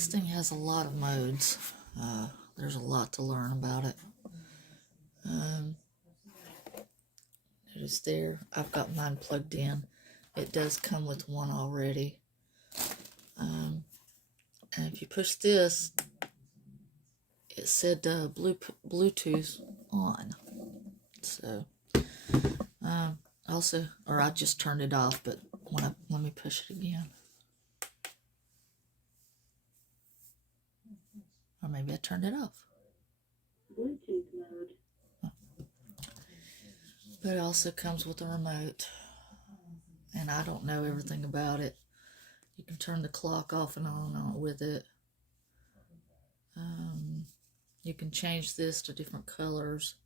This thing has a lot of modes. There's a lot to learn about it. It is there. I've got mine plugged in. It does come with one already. And if you push this, it said Bluetooth on. So, I just turned it off, but let me push it again. Or maybe I turned it off. Bluetooth mode. But it also comes with a remote. And I don't know everything about it. You can turn the clock off and on with it. You can change this to different colors.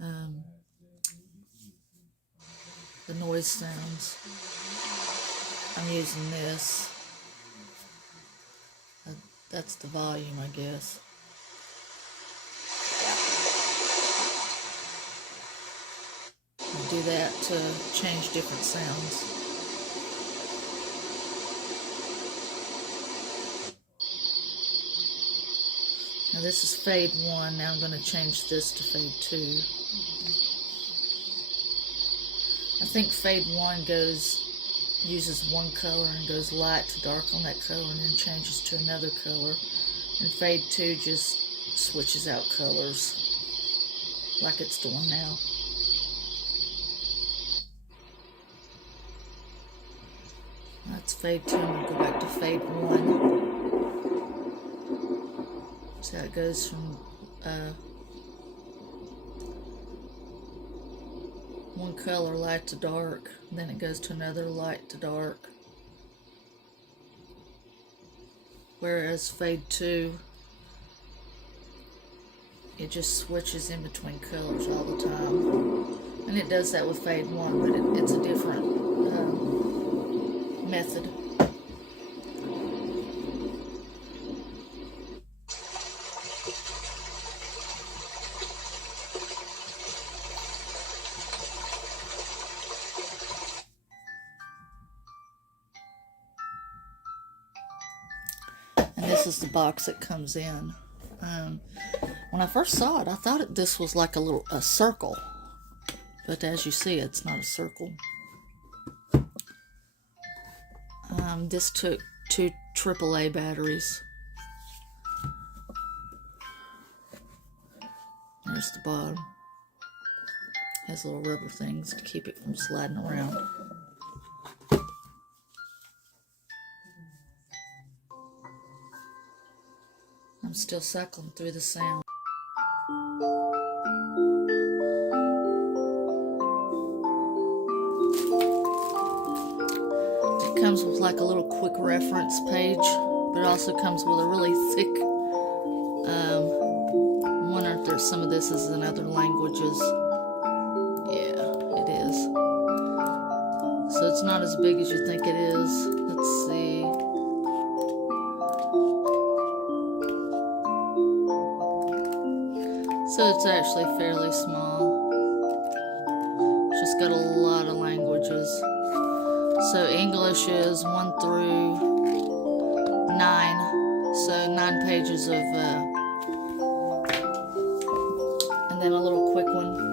The noise sounds. I'm using this. That's the volume, I guess. I do that to change different sounds. Now this is fade 1. Now I'm going to change this to fade 2. I think fade 1 uses one color and goes light to dark on that color and then changes to another color. And fade 2 just switches out colors like it's doing now. That's fade 2. I'm going to go back to fade 1. So it goes from one color light to dark, then it goes to another light to dark. Whereas fade 2, it just switches in between colors all the time. And it does that with fade 1, but it's a different method. And this is the box it comes in. When I first saw it, I thought this was like a circle, but as you see, it's not a circle. This took 2 AAA batteries. There's the bottom. Has little rubber things to keep it from sliding around. I'm still cycling through the sound. It comes with like a little quick reference page, but it also comes with a really thick I wonder if there's some of this is in other languages. Yeah, it is. So it's not as big as you think it is. Let's see. So it's actually fairly small. It's just got a lot of languages. So English is 1 through 9. So 9 pages of, and then a little quick one.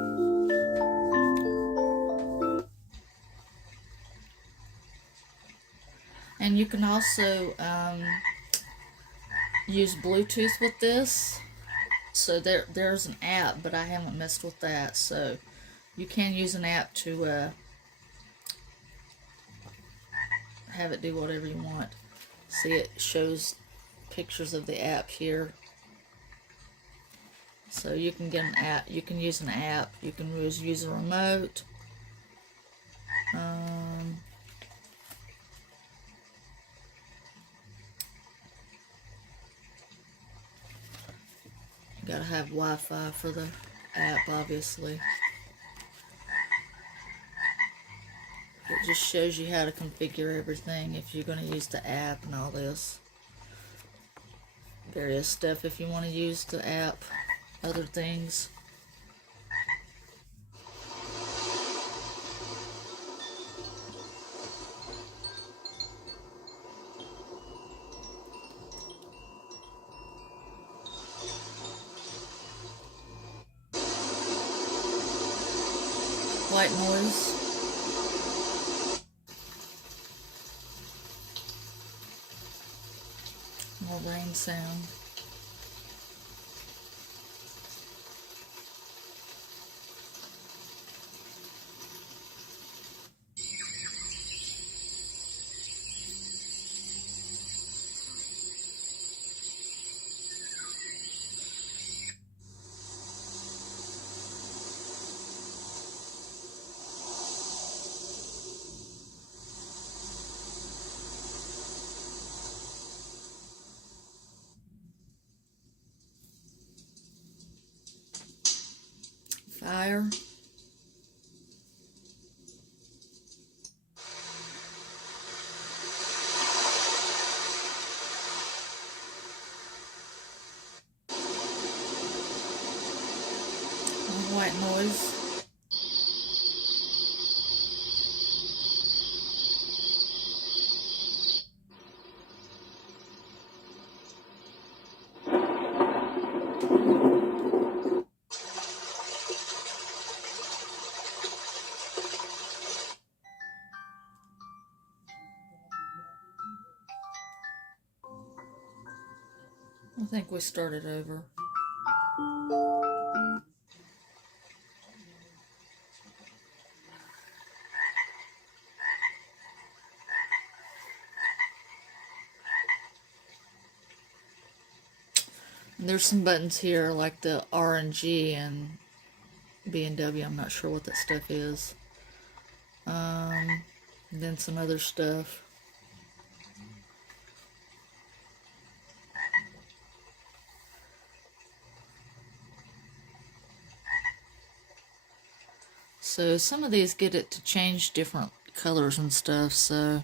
And you can also use Bluetooth with this. So there's an app, but I haven't messed with that. So you can use an app to have it do whatever you want. See, it shows pictures of the app here. So you can get an app. You can use an app. You can use a remote. You gotta have Wi-Fi for the app, obviously. It just shows you how to configure everything if you're going to use the app and all this. Various stuff if you want to use the app, other things. white noise. More rain sound. Fire. White noise. I think we started over. And there's some buttons here like the R and G and B&W. I'm not sure what that stuff is. And then some other stuff. So some of these get it to change different colors and stuff. So,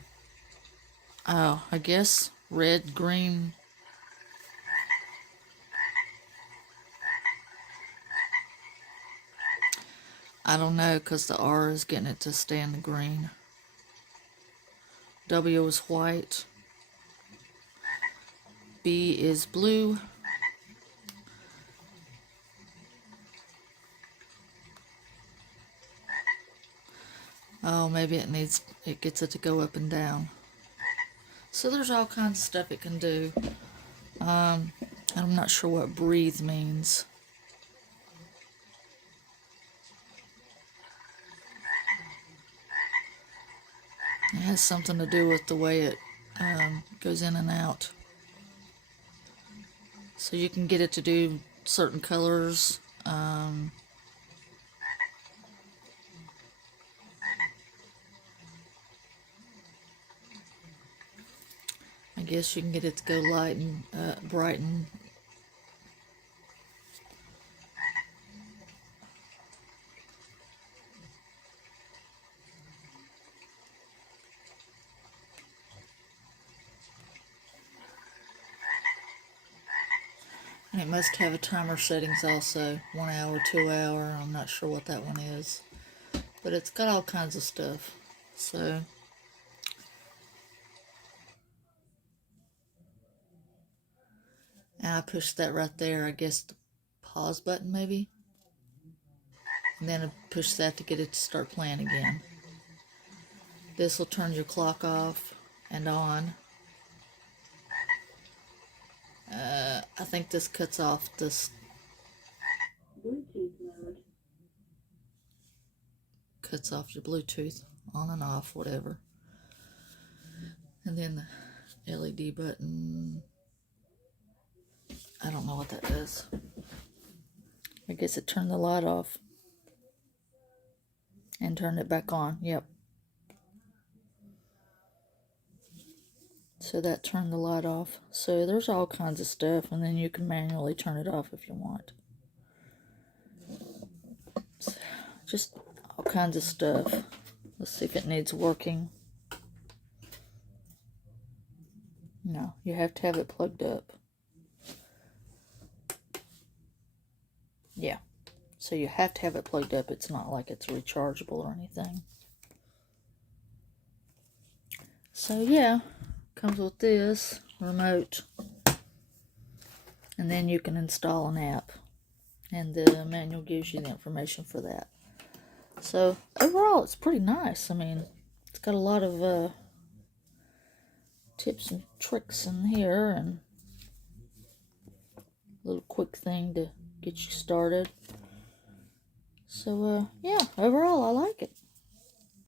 oh, I guess red, green. I don't know, because the R is getting it to stay in the green. W is white. B is blue. Oh, maybe it gets it to go up and down. So there's all kinds of stuff it can do. I'm not sure what breathe means. It has something to do with the way it goes in and out. So you can get it to do certain colors. I guess you can get it to go light and brighten. And it must have a timer settings also. 1 hour, 2 hour. I'm not sure what that one is. But it's got all kinds of stuff. So and I push that right there. I guess the pause button maybe. And then I push that to get it to start playing again. This will turn your clock off and on. I think this cuts off this. Bluetooth mode. Cuts off your Bluetooth on and off, whatever. And then the LED button. I don't know what that does. I guess it turned the light off and turned it back on. Yep. So that turned the light off. So there's all kinds of stuff, and then you can manually turn it off if you want. So just all kinds of stuff. Let's see if it needs working. No, you have to have it plugged up. Yeah. So you have to have it plugged up. It's not like it's rechargeable or anything. So yeah, comes with this remote. And then you can install an app. And the manual gives you the information for that. So overall, it's pretty nice. I mean, it's got a lot of tips and tricks in here, and a little quick thing to get you started. So yeah, overall, I like it.